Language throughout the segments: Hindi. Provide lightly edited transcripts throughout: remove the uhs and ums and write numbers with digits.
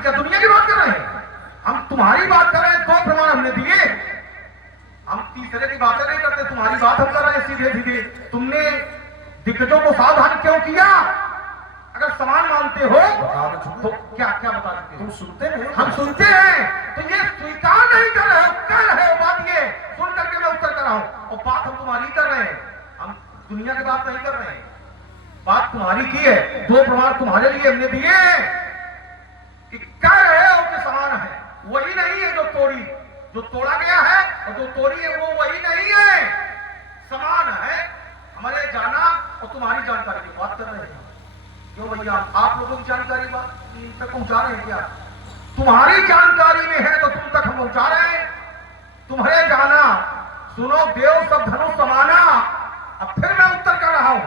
हम क्या दुनिया की बात कर रहे हैं? हम तुम्हारी बात कर रहे हैं, 2 प्रमाण हमने दिए। हम तीसरे की बातें नहीं करते, तुम्हारी बात हम कर रहे हैं सीधे सीधे। तुमने दिग्गजों को सावधान क्यों किया? अगर समान मानते हो तो क्या क्या बता सकते? तुम सुनते नहीं? हम सुनते हैं। तो ये स्वीकार नहीं कर रहे हो, कह रहे हो बात, ये सुन करके मैं उत्तर कर रहा हूं। और बात हम तुम्हारी कर रहे हैं, हम दुनिया की बात नहीं कर रहे हैं। बात तुम्हारी की है, 2 प्रमाण तुम्हारे लिए हमने दिए कि कह रहे हो कि समान है। वही नहीं है जो तोड़ा गया है, और जो तोड़ी है वो वही नहीं है, समान है। हमारे जाना और तुम्हारी जानकारी की बात कर रहे हैं। क्यों भैया, आप लोगों की जानकारी बात इन तक पहुंचा रहे हैं क्या? तुम्हारी जानकारी में है तो तुम तक हम पहुंचा रहे हैं। तुम्हारे जाना, सुनो, देव सब धनुष समाना। अब फिर मैं उत्तर कर रहा हूं,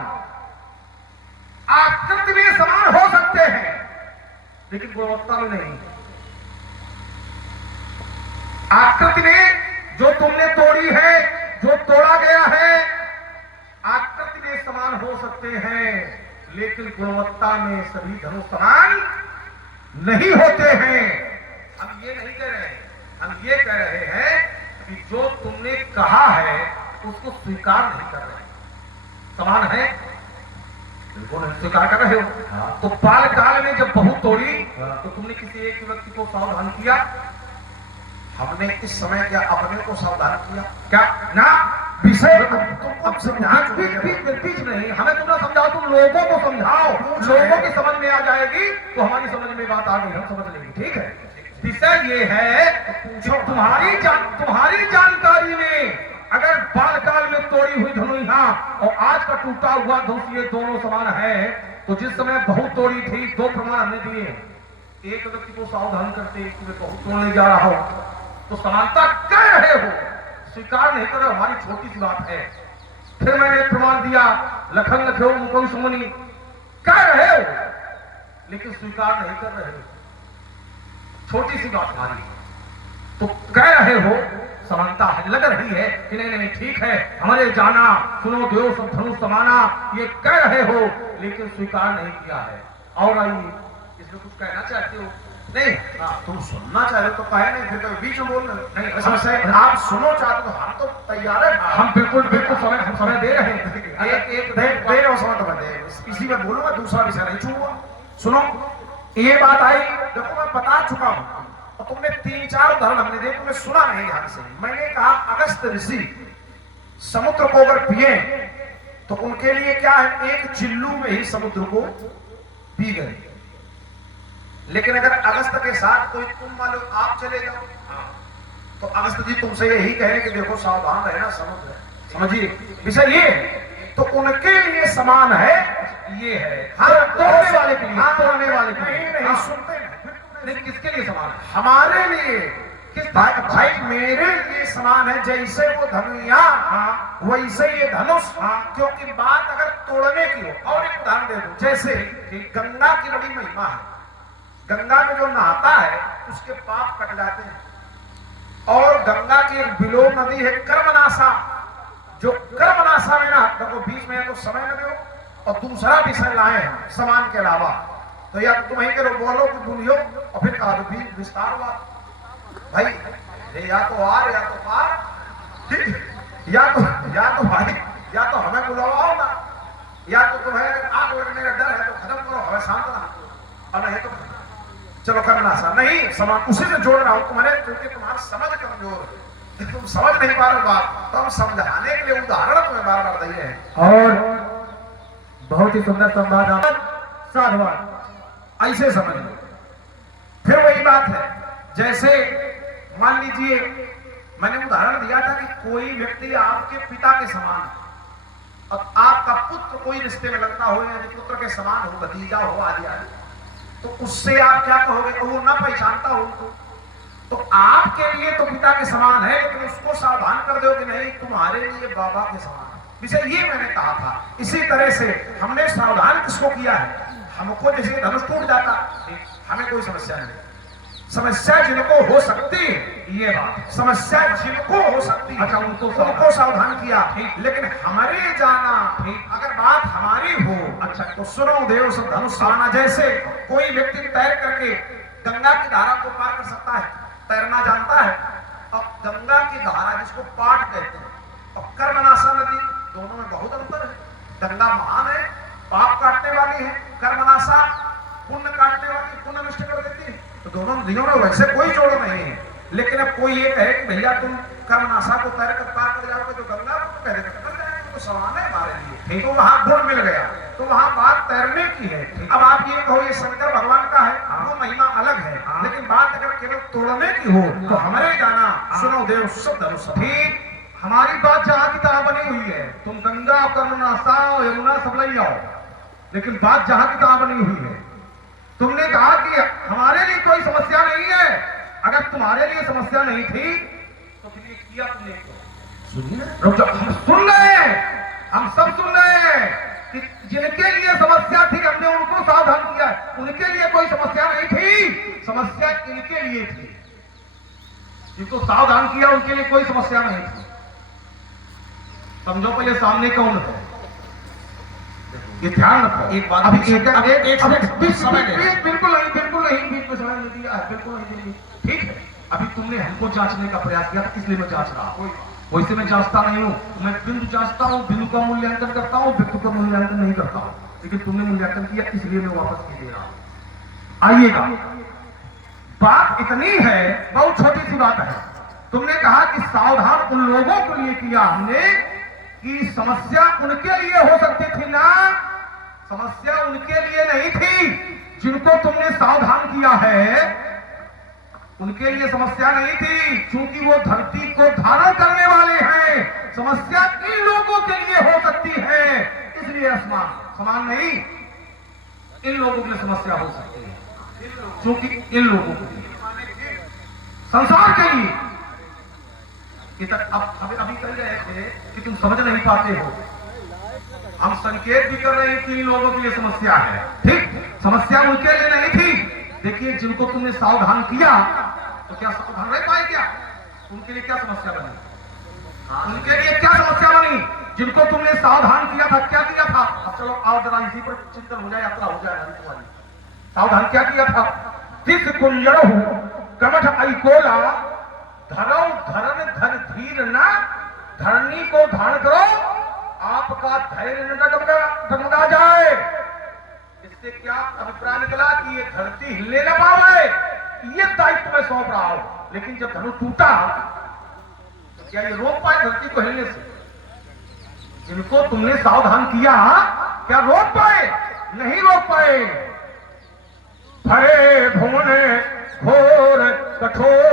आकृति में समान हो सकते हैं लेकिन गुणवत्ता में नहीं। आकृति में जो तुमने तोड़ी है, जो तोड़ा गया है, आकृति में समान हो सकते हैं लेकिन गुणवत्ता में सभी धनुष समान नहीं होते हैं। हम ये नहीं कह रहे हैं, हम ये कह रहे हैं कि जो तुमने कहा है उसको स्वीकार नहीं कर रहे। समान है, बिल्कुल स्वीकार कर रहे हो। हाँ। तो बाल काल में जब बहू तोड़ी तो तुमने किसी एक व्यक्ति को सावधान किया? हमने इस समय क्या अपने को सावधान किया? क्या ना विषय तुम अब समझा बीच नहीं, हमें तुम ना समझाओ, तुम लोगों को समझाओ, लोगों की समझ में आ जाएगी तो हमारी समझ में बात आ गई, हम समझ लेंगे। ठीक है, विषय ये है कि तुम्हारी जानकारी में अगर बाल काल में तोड़ी हुई धनुइया और आज का टूटा हुआ धनुष, ये दोनों समान है, तो जिस समय बहू तोड़ी थी 2 प्रमाण हमने दिए। एक व्यक्ति को सावधान करते तुम्हें बहू तोड़ने जा रहा हो तो समानता कह रहे हो, स्वीकार नहीं कर रहे हो, हमारी छोटी सी बात है। फिर मैंने प्रमाण दिया, लखन लखो मुकुंद सुमनी, कह रहे हो लेकिन स्वीकार नहीं कर रहे हो, छोटी सी बात हमारी। तो कह रहे हो समानता है, लग रही है कि नहीं नहीं ठीक है, हमारे जाना, सुनो, देव सब धनुष समाना, ये कह रहे हो लेकिन स्वीकार नहीं किया है। और आइए, इसमें कुछ कहना चाहते हो? नहीं, तुम सुनना चाहे तो कहे नहीं, फिर तो बीच में बोल रहे नहीं, समस्या है। आप सुनो चाहते तो हम तो तैयार है, हम बिल्कुल हम समय दे रहे हैं। एक दे रहे हो समय तो मैं दे, इसी में बोलूंगा, दूसरा विषय नहीं छूंगा। सुनो, ये बात आई, देखो मैं बता चुका हूं और तुमने 3-4 उदाहरण हमने दिए, तुमने सुना नहीं ध्यान से। मैंने कहा अगस्त ऋषि समुद्र को अगर पिए तो उनके लिए क्या है, एक चिल्लू में ही समुद्र को पी गए। लेकिन अगर अगस्त के साथ कोई तुम मान लो आप चले जाओ तो अगस्त जी तुमसे यही कहे कि देखो सावधान रहना, समुद्र, समझिए विषय ये। तो उनके लिए समान है, ये है तोड़ने वाले के लिए, तोड़ने वाले के लिए नहीं सुनते नहीं। किसके लिए समान है? हमारे लिए। किस भाई मेरे लिए समान है, जैसे वो धनुया वैसे ये धनुष। क्योंकि बात अगर तोड़ने की हो, और एक उदाहरण दे दूं, जैसे गंगा की बड़ी महिमा है, गंगा में जो नहाता है उसके पाप कट जाते हैं। और गंगा की एक बिलो नदी है कर्मनाशा, जो कर्मनाशा में ना, देखो बीच में तो समय न दो, और दूसरा विषय लाए हैं समान के अलावा, तो या तुम ही करो, बोलो कुछ भूलियो और फिर कहा तो विस्तार हुआ भाई, या तो आर या तो पार, या तो भाई, या तो हमें बुलाओ ना, या तो तुम्हें आग लगने का डर है तो खत्म करो, हमें शांत रहो, और नहीं तो चलो करना सा नहीं। समान उसी से जोड़ रहा हूं तुम्हारे, क्योंकि तुम्हारा समझ कमजोर है, तुम समझ नहीं पा रहे बात, तो हम समझाने के लिए उदाहरण तुम्हें बार बार दिए हैं। और बहुत ही सुंदर संवाद, साधुवाद, ऐसे समझ लो। फिर वही बात है, जैसे मान लीजिए मैंने उदाहरण दिया था कि कोई व्यक्ति आपके पिता के समान है और आपका पुत्र कोई रिश्ते में लगता हो, या पुत्र के समान हो, भतीजा हो, आदि आदि, तो उससे आप क्या कहोगे? वो ना पहचानता हो उनको, तो आपके लिए तो पिता के समान है, लेकिन उसको सावधान कर दो कि नहीं तुम्हारे लिए बाबा के समान है। विषय ये मैंने कहा था। इसी तरह से हमने सावधान किसको किया है? हमको जैसे धनुष टूट जाता, हमें कोई समस्या नहीं, समस्या जिनको हो सकती है, ये बात समस्या जिनको हो सकती है, अच्छा उनको सावधान किया। लेकिन हमारे जाना, अगर बात हमारी हो, अच्छा तो सुनो, देव सब धनुष साना, जैसे कोई व्यक्ति तैर करके गंगा की धारा को पार कर सकता है, तैरना जानता है। और गंगा की धारा जिसको पाट कहते हैं और कर्मनाशा नदी, दोनों में बहुत अंतर है। गंगा महान है, पाप काटने वाली है, कर्मनाशा पुण्य काटने वाली, पुण्य नष्ट कर देती है। तो दोनों नदियों में वैसे कोई जोड़ नहीं है। लेकिन अब कोई ये कहे कि भैया तुम कर्मनाशा को तैर कर पार कर जाओगे तो गंगा को कह देते कर जाएंगे, तो समान है हमारे लिए। तो वहां गुण मिल गया, तो वहां बात तैरने की है। अब आप ये कहो ये शंकर भगवान का है, वो महिमा अलग है, लेकिन बात अगर केवल तोड़ने की हो तो हमारे जाना सुनो देव शुद्ध ठीक। हमारी बात जहां की तहां बनी हुई है, तुम गंगा कर्मनाशा यमुना सब ले आओ, लेकिन बात जहां की तहां बनी हुई है। तुमने कहा कि हमारे लिए कोई समस्या नहीं है। अगर तुम्हारे लिए समस्या नहीं थी तो फिर ये किया तुमने क्यों? सुनिए, रुक जाओ, हम सुन रहे हैं, हम सब सुन रहे हैं कि जिनके लिए समस्या थी हमने उनको सावधान किया, उनके लिए कोई समस्या नहीं थी, समस्या इनके लिए थी। जिनको सावधान किया उनके लिए कोई समस्या नहीं थी। समझो पहले सामने कौन है, ये ध्यान रखो। एक बात अभी एक समय बिल्कुल नहीं, बिल्कुल नहीं, बीच में समय नहीं दिया, बिल्कुल नहीं देंगे। ठीक है, अभी तुमने हमको जांचने का प्रयास किया, इसलिए मैं जांच रहा हूं। वैसे मैं जांचता नहीं हूं, मैं बिंदु जांचता हूं, बिंदु का मूल्यांकन करता हूं, व्यक्ति का मूल्यांकन नहीं करता हूं। लेकिन तुमने मूल्यांकन किया इसलिए मैं वापस नहीं दे रहा हूं। आइएगा, बात इतनी है, बहुत छोटी सी बात है। तुमने कहा कि सावधान उन लोगों के लिए किया हमने कि समस्या उनके लिए हो सकती थी ना, समस्या उनके लिए नहीं थी। जिनको तुमने सावधान किया है उनके लिए समस्या नहीं थी, क्योंकि वो धरती को धारण करने वाले हैं। समस्या इन लोगों के लिए हो सकती है, इसलिए आसमान समान नहीं, इन लोगों के लिए समस्या हो सकती है, क्योंकि इन लोगों के लिए, संसार के लिए। अब अभी कह रहे थे कि तुम समझ नहीं पाते हो, हम संकेत भी कर रहे हैं कि इन लोगों के लिए समस्या है। ठीक, समस्या उनके लिए नहीं थी। देखिए, जिनको तुमने सावधान किया तो क्या सावधान रह पाए क्या? उनके लिए क्या समस्या बनी? उनके लिए क्या समस्या बनी? जिनको तुमने सावधान किया था, क्या किया था? अब चलो आओ जरा इसी पर चिंतन हो जाए, यात्रा हो जाए हमारी। सावधान क्या किया था? तिस कुंजर हो कमठ ऐकोला धरो धरन धर धीर न, धरनी को धारण करो, आपका धैर्य न डगमगा जाए। इससे क्या अभिप्राय निकला कि ये धरती हिलने न पावे, ये दायित्व मैं सौंप रहा हूं। लेकिन जब धनुष टूटा तो क्या ये रोक पाए धरती को हिलने से? जिनको तुमने सावधान किया क्या रोक पाए? नहीं रोक पाए। भरे भुवन घोर कठोर